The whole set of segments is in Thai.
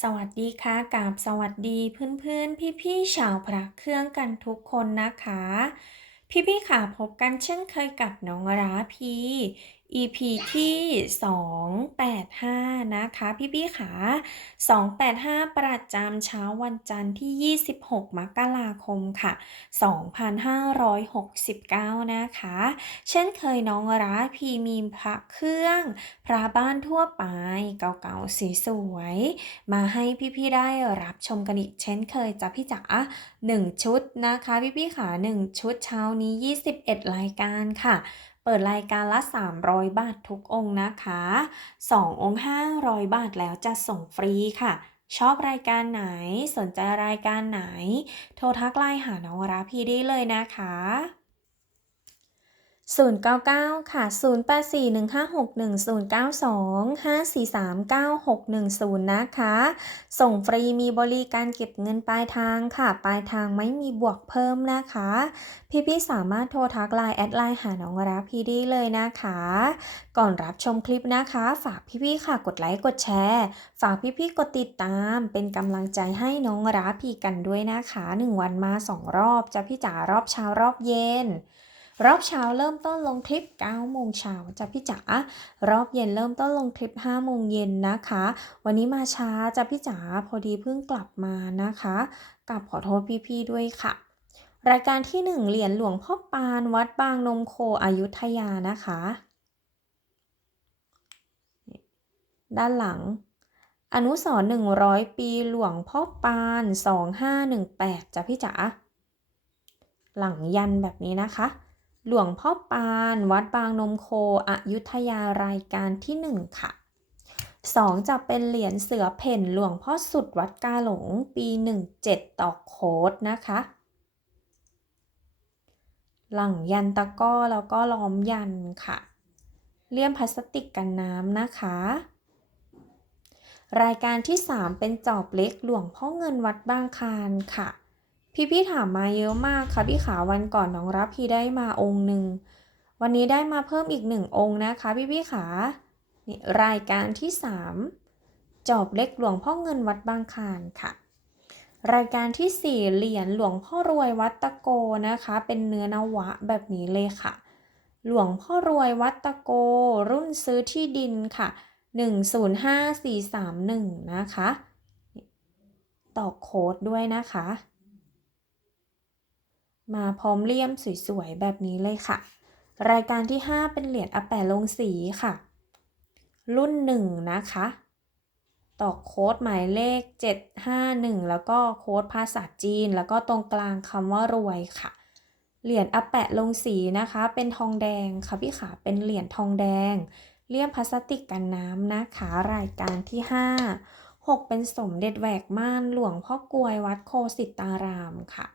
สวัสดีค่ะกับสวัสดีเพื่อนๆ พี่ๆชาวพระเครื่องกันทุกคนนะคะ พี่ๆค่ะพบกันเช่นเคยกับน้องราพี EP ที่ 285 นะคะ พี่ๆค่ะ285 ประจำเช้าวันจันทร์ที่ 26 มกราคมค่ะ 2569 นะคะ เช่นเคยน้องราพีมีพระเครื่อง พระบ้านทั่วไป เก่าๆสีสวย มาให้พี่ๆได้รับชมกันอีก เช่นเคยจ้ะพี่จ๋า1ชุดนะคะ พี่ๆค่ะ1ชุดเช้านี้ 21 รายการค่ะ เปิดรายการละ 300 บาททุกองค์นะคะ 2 องค์ 500 บาทแล้วจะส่งฟรีค่ะ ชอบรายการไหนสนใจรายการไหน โทรทักไลน์หาน้องราพีได้เลยนะคะ 099 ค่ะ 0841561092 5439610 นะคะ ส่งฟรีมีบริการเก็บเงินปลายทางค่ะ ปลายทางไม่มีบวกเพิ่มนะคะ พี่ๆสามารถโทรทักไลน์แอดไลน์หาน้องรับพี่ด้เลยนะคะ ก่อนรับชมคลิปนะคะ ฝากพี่ๆค่ะกดไลค์กดแชร์ ฝากพี่ๆกดติดตาม เป็นกำลังใจให้น้องรับพี่กันด้วยนะคะ 1 วันมา 2 รอบจะพี่จ๋ารอบเช้ารอบเย็น รอบเช้าเริ่มต้นลงคลิป 9 โมงเช้าจ้ะพี่จ๋ารอบเย็นเริ่มต้นลงคลิป 5 โมงเย็นนะคะ วันนี้มาช้าจ้ะพี่จ๋าพอดีเพิ่งกลับมานะคะกลับขอโทษพี่ๆด้วยค่ะ รายการที่ 1 เหรียญหลวงพ่อปานวัดบางนมโคอยุธยานะคะ ด้านหลัง อนุสรณ์100 ปีหลวงพ่อปาน 2518จ้ะพี่จ๋าหลังยันแบบนี้นะคะ หลวงพ่อปานวัดบางนมโคอยุธยารายการที่ 1 ค่ะ 2 จะเป็นเหรียญเสือเพ่นหลวงพ่อสุดวัดกาหลงปี 17 ต่อโคดนะคะ หลังยันตะก้อแล้วก็ล้อมยันค่ะ เลี่ยมพลาสติกกันน้ำนะคะ รายการที่ 3 เป็นจอบเล็กหลวงพ่อเงินวัดบางคานค่ะ พี่ๆถามมาเยอะมากค่ะพี่ขาวันก่อนน้องรับพี่ได้มาองค์หนึ่งวันนี้ได้มาเพิ่มอีกหนึ่งองค์นะคะ พี่ๆขานี่รายการที่ 3 จอบเล็กหลวงพ่อเงินวัดบางคานค่ะ รายการที่ 4 เหรียญหลวงพ่อรวยวัดตะโกนะคะ เป็นเนื้อนวะแบบนี้เลยค่ะ หลวงพ่อรวยวัดตะโก รุ่นซื้อที่ดินค่ะ 105431 นะคะ ต่อโค้ดด้วยนะคะ มาพร้อมเลี่ยมสวยๆ แบบนี้เลยค่ะ รายการที่ 5 เป็นเหรียญอแปะลงสีค่ะ รุ่น 1 นะคะ ต่อโค้ดหมายเลข 751 แล้วก็โค้ดภาษาจีน แล้วก็ตรงกลางคำว่ารวยค่ะ เหรียญอแปะลงสีนะคะ เป็นทองแดงค่ะพี่ขาเป็นเหรียญทองแดง เลี่ยมพลาสติกกันน้ำนะคะ รายการที่ 5 6 เป็นสมเด็จแหวกม่านหลวงพ่อกลวยวัดโคสิตารามค่ะ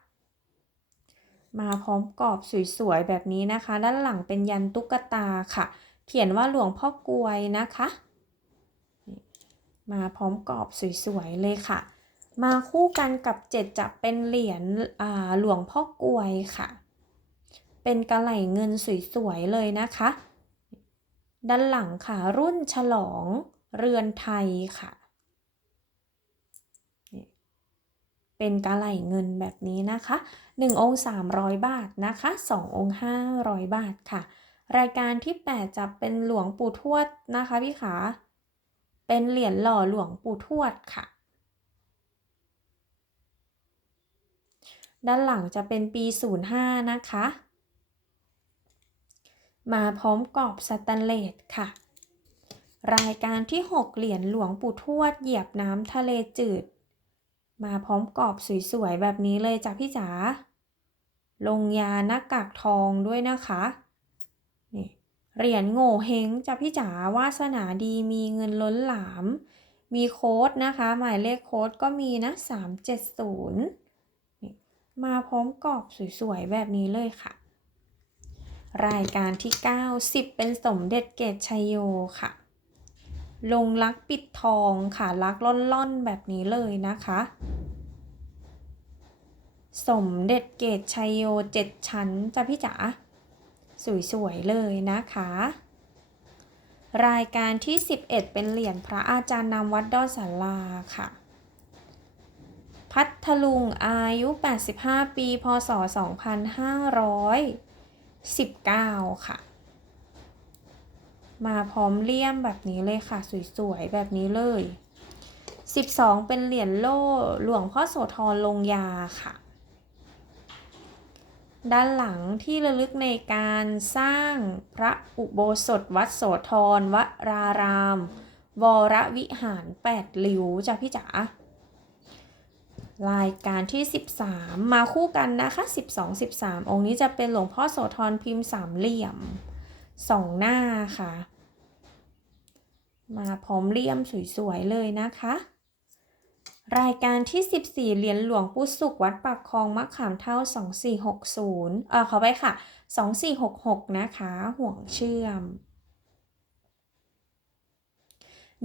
มาพร้อมกรอบสวยๆแบบนี้นะคะ ด้านหลังเป็นยันตุ๊กตาค่ะ เขียนว่าหลวงพ่อกลวยนะคะ มาพร้อมกรอบสวยๆเลยค่ะ มาคู่กันกับเจ็ดจะเป็นเหรียญหลวงพ่อกลวยค่ะ เป็นกระไหลเงินสวยๆเลยนะคะ ด้านหลังค่ะรุ่นฉลองเรือนไทยค่ะ เป็นกระไหลเงินแบบนี้นะคะ 1 องค์ 300 บาทนะคะ 2 องค์ 500 บาทค่ะ รายการที่ 8 จะเป็นหลวงปู่ทวดนะคะพี่ขา เป็นเหรียญหล่อหลวงปู่ทวดค่ะ ด้านหลังจะเป็นปี 05 นะคะ มาพร้อมกรอบสแตนเลสค่ะรายการที่ 6 เหรียญหลวงปู่ทวดเหยียบน้ำทะเลจืด มาพร้อมกรอบสวยๆ แบบนี้เลยจ้ะพี่จ๋า ลงยาหน้ากากทองด้วยนะคะ นี่เหรียญโง่เฮงจ้ะพี่จ๋าวาสนาดีมีเงินล้นหลาม มีโค้ดนะคะ หมายเลขโค้ดก็มีนะ 370 มาพร้อมกรอบสวยๆ แบบนี้เลยค่ะ รายการที่ 90 เป็นสมเด็จเกตชัยโยค่ะ ลงลักปิดทองค่ะลักล่อนๆแบบนี้เลยนะคะ สมเด็จเกตชัยโยเจ็ดชั้นจ้ะพี่จ๋าสวยๆเลยนะคะ รายการที่ 11 เป็นเหรียญพระอาจารย์นำวัดดอนสาราค่ะ พัทลุงอายุ 85 ปี พศ 2519 ค่ะ มาพร้อมเลี่ยมแบบนี้เลยค่ะ สวยๆ แบบนี้เลย 12 เป็นเหรียญโล่หลวงพ่อโสธรลงยาค่ะ ด้านหลังที่ระลึกในการสร้างพระอุโบสถวัดโสธรวราราม วรวิหาร8ริ้วจ้ะพี่จ๋ารายการที่ 13 มาคู่กันนะคะ 12 13 องค์นี้จะเป็นหลวงพ่อโสธรพิมพ์สามเหลี่ยม สองหน้าค่ะ มาพร้อมเลี่ยมสวยๆเลยนะคะ รายการที่ 14 เหรียญหลวงปู่สุขวัดปากคลองมะขามเท่า 2460เอ่อขอไปค่ะ 2466 นะคะ ห่วงเชื่อม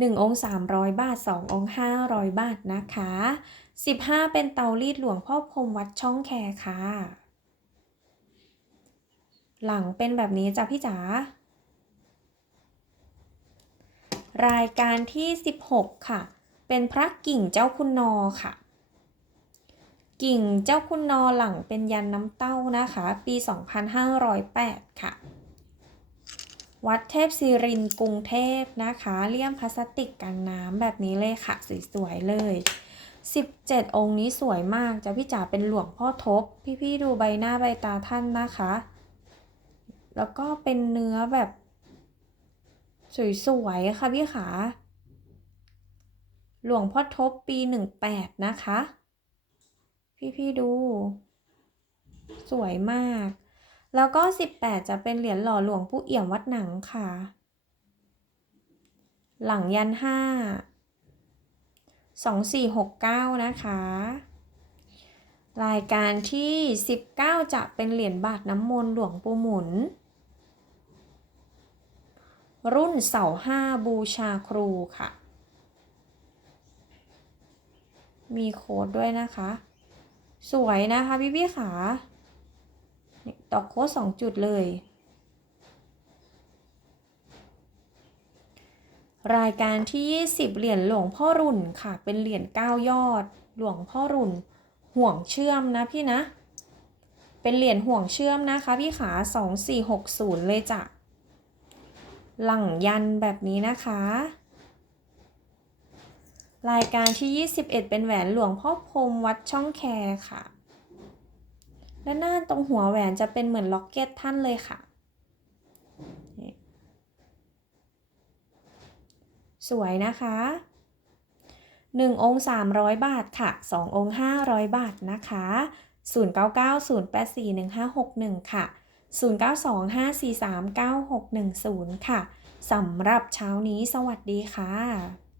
1องค์300บาท2องค์500บาทนะคะ15เป็นเตารีดหลวงพ่อพรมวัดช่องแคค่ะ หลังเป็นแบบนี้จ้ะพี่จ๋ารายการที่ 16 ค่ะ เป็นพระกิ่งเจ้าคุณนอค่ะ กิ่งเจ้าคุณนอหลังเป็นยันน้ำเต้านะคะ ปี 2508 ค่ะ วัดเทพศิรินกรุงเทพนะคะ เลี่ยมพลาสติกกันน้ำแบบนี้เลยค่ะ สวยๆเลย 17 องค์นี้สวยมากจะพี่จ๋าเป็นหลวงพ่อทบ พี่ๆดูใบหน้าใบตาท่านนะคะ แล้วก็เป็นเนื้อแบบสวยๆค่ะพี่ขา หลวงพ่อทบปี18นะคะ พี่ๆดู สวยมาก แล้วก็18จะเป็นเหรียญหล่อหลวงปู่เอี่ยมวัดหนังค่ะ หลังยัน5 2469นะคะ รายการที่19จะเป็นเหรียญบาทน้ำมนต์หลวงปู่หมุน รุ่นเสาห้าบูชาครูค่ะ มีโค้ดด้วยนะคะ สวยนะคะพี่พี่ขานี่อกโค้ดสองจุดเลย รายการที่ 20 เหรียญหลวงพ่อรุ่นค่ะ เป็นเหรียญ9ยอด หลวงพ่อรุ่น ห่วงเชื่อมนะพี่นะ เป็นเหรียญห่วงเชื่อมนะคะพี่ขา 2460 เลยจ้ะ หลังยันแบบนี้นะคะ รายการที่ 21 เป็นแหวนหลวงพ่อพรมวัดช่องแคค่ะด้านหน้าตรงหัวแหวนจะเป็นเหมือนล็อกเก็ตท่านเลยค่ะ สวยนะคะ 1 องค์ 300 บาทค่ะ 2 องค์ 500 บาทนะคะ 0990841561 ค่ะ 0925439610 ค่ะ สำหรับเช้านี้สวัสดีค่ะ